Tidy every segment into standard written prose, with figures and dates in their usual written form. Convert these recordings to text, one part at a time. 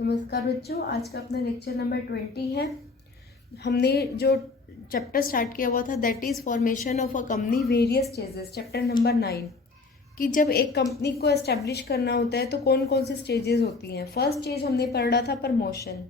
नमस्कार बच्चों, आज का अपना लेक्चर नंबर 20 है। हमने जो चैप्टर स्टार्ट किया हुआ था that is formation of a company various stages, chapter number 9 कि जब एक कंपनी को एस्टेब्लिश करना होता है तो कौन कौन सी स्टेजेस होती हैं। फर्स्ट स्टेज हमने पढ़ा था प्रमोशन,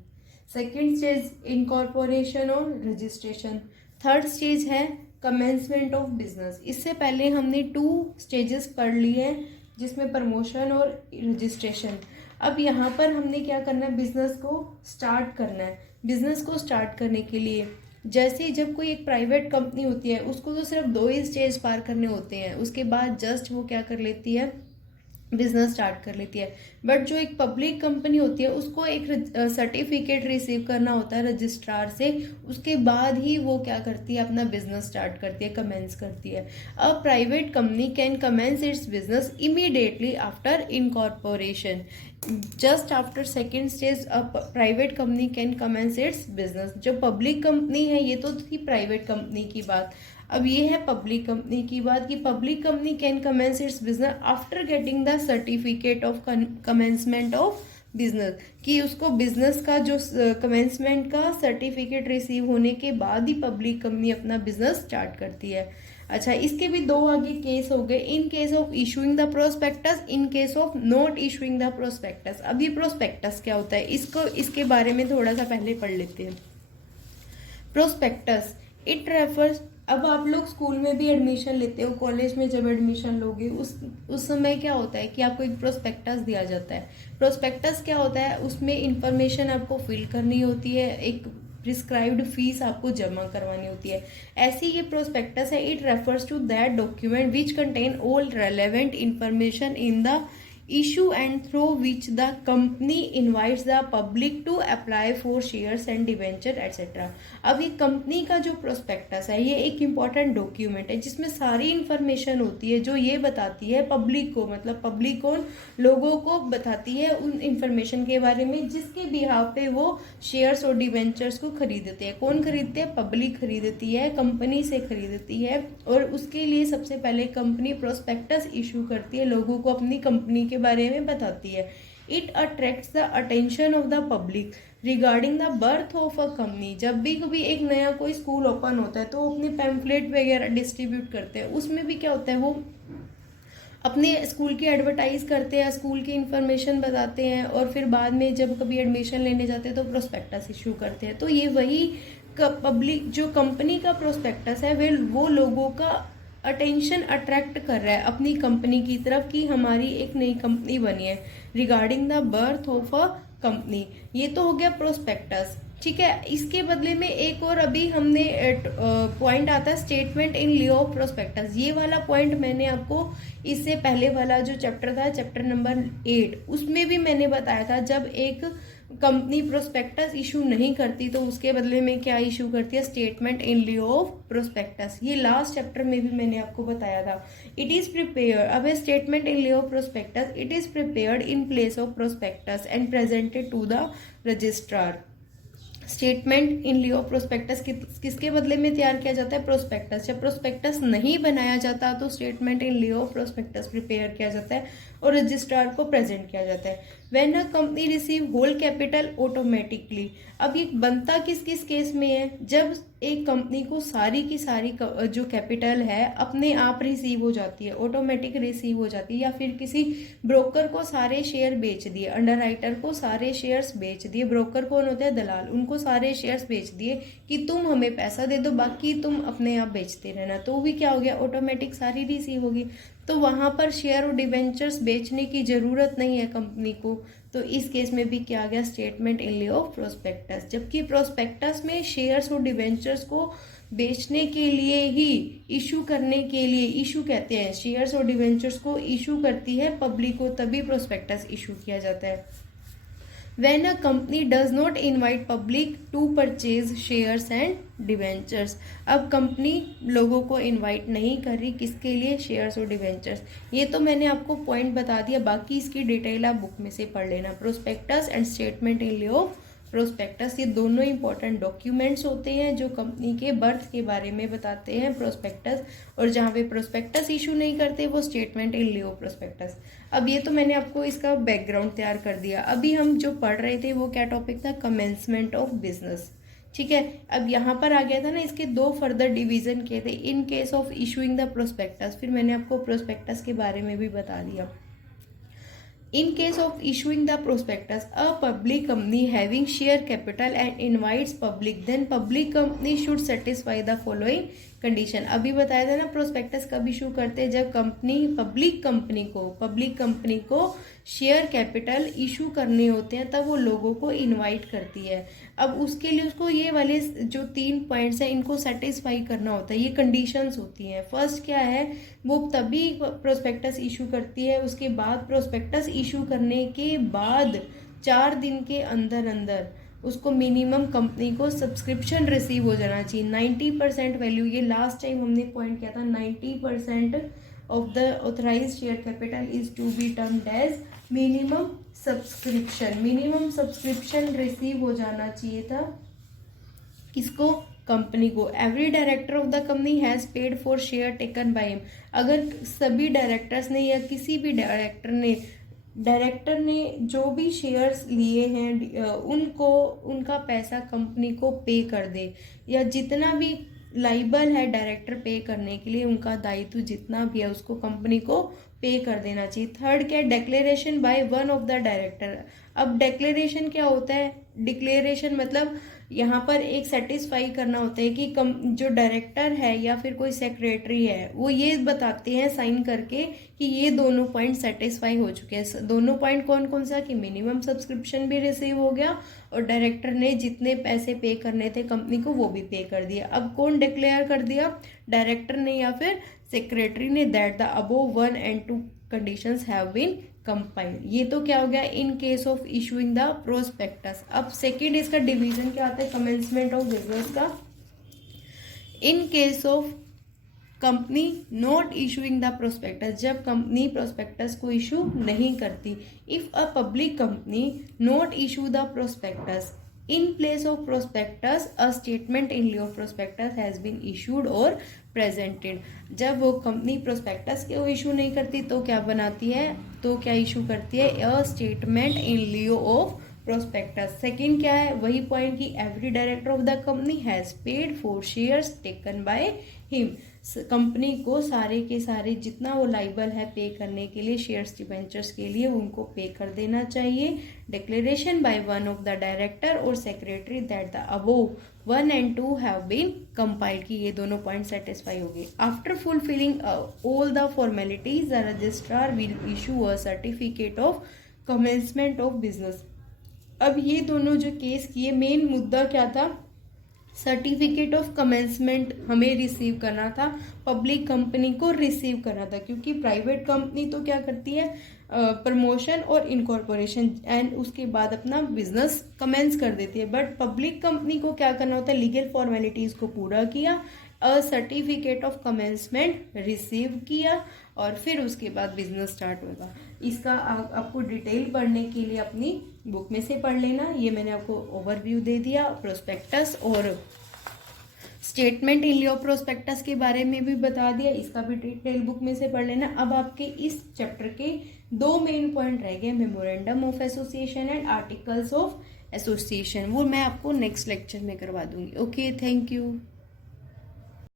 सेकेंड स्टेज इनकॉर्पोरेशन और रजिस्ट्रेशन, थर्ड स्टेज है कमेंसमेंट ऑफ बिजनेस। इससे पहले हमने 2 स्टेजेस पढ़ लिए हैं जिसमें प्रमोशन और रजिस्ट्रेशन। अब यहाँ पर हमने क्या करना है, बिजनेस को स्टार्ट करना है। बिजनेस को स्टार्ट करने के लिए जैसे ही जब कोई एक प्राइवेट कंपनी होती है उसको तो सिर्फ 2 ही स्टेज पार करने होते हैं, उसके बाद जस्ट वो क्या कर लेती है, बिजनेस स्टार्ट कर लेती है। बट जो एक पब्लिक कंपनी होती है उसको एक सर्टिफिकेट रिसीव करना होता है रजिस्ट्रार से, उसके बाद ही वो क्या करती है, अपना बिजनेस स्टार्ट करती है, कमेंस करती है। A private company can commence its business immediately after incorporation. Just after second stage a private company can commence its business. जो पब्लिक कंपनी है, ये तो थी प्राइवेट कंपनी की बात, अब ये है पब्लिक कंपनी की बात कि public company can commence its business after getting the certificate of commencement of business, कि उसको बिजनेस का जो कमेंसमेंट का सर्टिफिकेट रिसीव होने के बाद ही पब्लिक कंपनी अपना बिजनेस स्टार्ट करती है। अच्छा, इसके भी 2 आगे केस हो गए, इन case of issuing the prospectus, in case of not issuing the prospectus. अब ये प्रोस्पेक्टस क्या होता है, इसके बारे में थोड़ा सा पहले पढ़ लेते हैं। प्रोस्पेक्टस इट रेफर्स, अब आप लोग स्कूल में भी एडमिशन लेते हो, कॉलेज में जब एडमिशन लोगे उस समय क्या होता है कि आपको एक प्रोस्पेक्टस दिया जाता है। प्रोस्पेक्टस क्या होता है, उसमें इंफॉर्मेशन आपको फिल करनी होती है, एक प्रिस्क्राइब्ड फीस आपको जमा करवानी होती है। ऐसी ये प्रोस्पेक्टस है, it refers to that document which contain all relevant information in the issue and through which the company invites the public to apply for shares and debenture etc. अब ये कंपनी का जो प्रोस्पेक्टस है, ये एक important document है जिसमें सारी इंफॉर्मेशन होती है जो ये बताती है पब्लिक को, मतलब पब्लिक को, लोगों को बताती है उन इंफॉर्मेशन के बारे में जिसके बिहाफ पे वो शेयर्स और डिवेंचर्स को खरीदते हैं। कौन खरीदते हैं, पब्लिक खरीदती है, कंपनी से खरीदती है, और उसके लिए सबसे पहले कंपनी प्रोस्पेक्टस इशू करती है, लोगों को अपनी कंपनी के बारे में बताती है। It attracts the attention of the public regarding the birth of a company. जब भी कभी एक नया कोई स्कूल ओपन होता है तो वो अपने पैम्फलेट वगैरह डिस्ट्रीब्यूट करते हैं, उसमें भी क्या होता है, वो अपने स्कूल की एडवर्टाइज करते हैं, स्कूल की इंफॉर्मेशन बताते हैं, और फिर बाद में जब कभी एडमिशन लेने जाते हैं तो प्रोस्पेक्टस इशू करते हैं। तो ये वही पब्लिक जो कंपनी का प्रोस्पेक्टस है वो लोगों का अटेंशन अट्रैक्ट कर रहा है अपनी कंपनी की तरफ कि हमारी एक नई कंपनी बनी है, regarding the birth of a company. ये तो हो गया प्रोस्पेक्टस, ठीक है। इसके बदले में एक और अभी हमने पॉइंट आता है statement in lieu of prospectus. ये वाला पॉइंट मैंने आपको इससे पहले वाला जो चैप्टर था, चैप्टर नंबर 8, उसमें भी मैंने बताया था जब एक कंपनी प्रोस्पेक्टस इशू नहीं करती तो उसके बदले में क्या इशू करती है, statement in lieu of prospectus. ये लास्ट चैप्टर में भी मैंने आपको बताया था। इट इज प्रिपेयर्ड, अब statement in lieu of prospectus, it is prepared in place of prospectus and presented to the registrar. Statement in lieu prospectus किसके बदले में तैयार किया जाता है, प्रोस्पेक्टस। जब प्रोस्पेक्टस नहीं बनाया जाता तो statement in lieu prospectus prepare किया जाता है और रजिस्ट्रार को प्रेजेंट किया जाता है। When a company receive whole capital automatically, अब ये बनता किस किस केस में है, जब एक कंपनी को सारी की सारी जो कैपिटल है अपने आप रिसीव हो जाती है, ऑटोमेटिक रिसीव हो जाती है, या फिर किसी ब्रोकर को सारे शेयर बेच दिए, अंडर राइटर को सारे शेयर्स बेच दिए, ब्रोकर कौन होते हैं, दलाल, उनको सारे शेयर्स बेच दिए कि तुम हमें पैसा दे दो बाकी तुम अपने आप बेचते रहना, तो भी क्या हो गया, ऑटोमेटिक सारी रिसीव होगी। तो वहां पर शेयर और डिवेंचर्स बेचने की जरूरत नहीं है कंपनी को, तो इस केस में भी क्या आ गया, statement in lieu of prospectus. जबकि प्रोस्पेक्टस में शेयर्स और डिवेंचर्स को बेचने के लिए ही, इशू करने के लिए, इशू कहते हैं, शेयर्स और डिवेंचर्स को इशू करती है पब्लिक को, तभी प्रोस्पेक्टस इशू किया जाता है। When a company does not invite public to purchase shares and debentures, अब कंपनी लोगों को इनवाइट नहीं कर रही, किसके लिए, शेयर्स और डिवेंचर्स। ये तो मैंने आपको पॉइंट बता दिया, बाकी इसकी डिटेल आप बुक में से पढ़ लेना। Prospectus and statement in lieu of prospectus, ये दोनों इंपॉर्टेंट डॉक्यूमेंट्स होते हैं जो कंपनी के बर्थ के बारे में बताते हैं, प्रोस्पेक्टस। और जहाँ पे प्रोस्पेक्टस इशू नहीं करते वो स्टेटमेंट इन लियो प्रोस्पेक्टस। अब ये तो मैंने आपको इसका बैकग्राउंड तैयार कर दिया। अभी हम जो पढ़ रहे थे वो क्या टॉपिक था, कमेंसमेंट ऑफ बिजनेस। ठीक है, अब यहाँ पर आ गया था ना, इसके दो फर्दर डिवीजन किए थे, इन case of issuing the prospectus, फिर मैंने आपको प्रोस्पेक्टस के बारे में भी बता दिया। In case of issuing the prospectus, a public company having share capital and invites public, then public company should satisfy the following condition. अभी बताया था ना, प्रोस्पेक्टस कब इशू करते हैं, जब कंपनी पब्लिक कंपनी को शेयर कैपिटल इशू करने होते हैं, तब वो लोगों को इनवाइट करती है। अब उसके लिए उसको ये वाले जो 3 पॉइंट्स हैं इनको सेटिस्फाई करना होता है, ये कंडीशंस होती हैं। फर्स्ट क्या है, वो तभी प्रोस्पेक्टस इशू करती है, उसके बाद प्रोस्पेक्टस इशू करने के बाद 4 दिन के अंदर अंदर उसको मिनिमम कंपनी को सब्सक्रिप्शन रिसीव हो जाना चाहिए 90% वैल्यू। ये लास्ट टाइम हमने पॉइंट किया था, 90% of the authorised share capital is to be termed as minimum subscription receive हो जाना चाहिए था किसको, कंपनी को। Every director of the company has paid for share taken by him, अगर सभी डायरेक्टर्स ने या किसी भी डायरेक्टर ने जो भी शेयर्स लिए हैं उनको उनका पैसा कंपनी को पे कर दे, या जितना भी लाइबल है डायरेक्टर पे करने के लिए, उनका दायित्व जितना भी है उसको कंपनी को पे कर देना चाहिए। थर्ड क्या, declaration by one of the director. अब डिक्लेरेशन क्या होता है, डिक्लेरेशन मतलब यहाँ पर एक सेटिस्फाई करना होता है कि जो डायरेक्टर है या फिर कोई सेक्रेटरी है वो ये बताते हैं साइन करके कि ये दोनों पॉइंट सेटिस्फाई हो चुके हैं। दोनों पॉइंट कौन कौन सा, कि मिनिमम सब्सक्रिप्शन भी रिसीव हो गया और डायरेक्टर ने जितने पैसे पे करने थे कंपनी को वो भी पे कर दिया। अब कौन डिक्लेयर कर दिया, डायरेक्टर ने या फिर सेक्रेटरी ने, that the above 1 and 2 conditions have been compiled. ये तो क्या हो गया, in case of issuing the prospectus. अब सेकेंड इसका डिवीजन क्या आता है, कमेंसमेंट ऑफ बिजनेस का। In case of company not issuing the prospectus, जब कंपनी प्रोस्पेक्टस को इशू नहीं करती। If a public company not issue the prospectus, in place of prospectus a statement in lieu of prospectus has been issued or presented। जब वो company prospectus को issue नहीं करती तो क्या बनाती है, तो क्या इशू करती है, a statement in lieu of prospectus। Second क्या है, वही पॉइंट की every director of the company has paid for shares taken by him, company को सारे के सारे जितना वो लाइबल है पे करने के लिए शेयर्स डिबेंचर्स के लिए उनको पे कर देना चाहिए। Declaration by one of the director और secretary that the above 1 and 2 have been compiled, की ये दोनों पॉइंट सेटिस्फाई हो गए। After fulfilling all the formalities the registrar will issue a certificate of commencement of business. अब ये दोनों जो केस किए, मेन मुद्दा क्या था, सर्टिफिकेट ऑफ कमेंसमेंट हमें रिसीव करना था, पब्लिक कंपनी को रिसीव करना था, क्योंकि प्राइवेट कंपनी तो क्या करती है, प्रमोशन और इनकॉर्पोरेशन एंड उसके बाद अपना बिजनेस कमेंस कर देती है। बट पब्लिक कंपनी को क्या करना होता है, लीगल फॉर्मेलिटीज को पूरा किया, अ सर्टिफिकेट ऑफ कमेंसमेंट रिसीव किया और फिर उसके बाद बिजनेस स्टार्ट होगा। इसका आपको डिटेल पढ़ने के लिए अपनी बुक में से पढ़ लेना। ये मैंने आपको ओवरव्यू दे दिया, प्रोस्पेक्टस और स्टेटमेंट इन लियो प्रोस्पेक्टस के बारे में भी बता दिया, इसका भी डिटेल बुक में से पढ़ लेना। अब आपके इस चैप्टर के 2 मेन पॉइंट रह गए, memorandum of association and articles of association, वो मैं आपको नेक्स्ट लेक्चर में करवा दूंगी। Okay, thank you.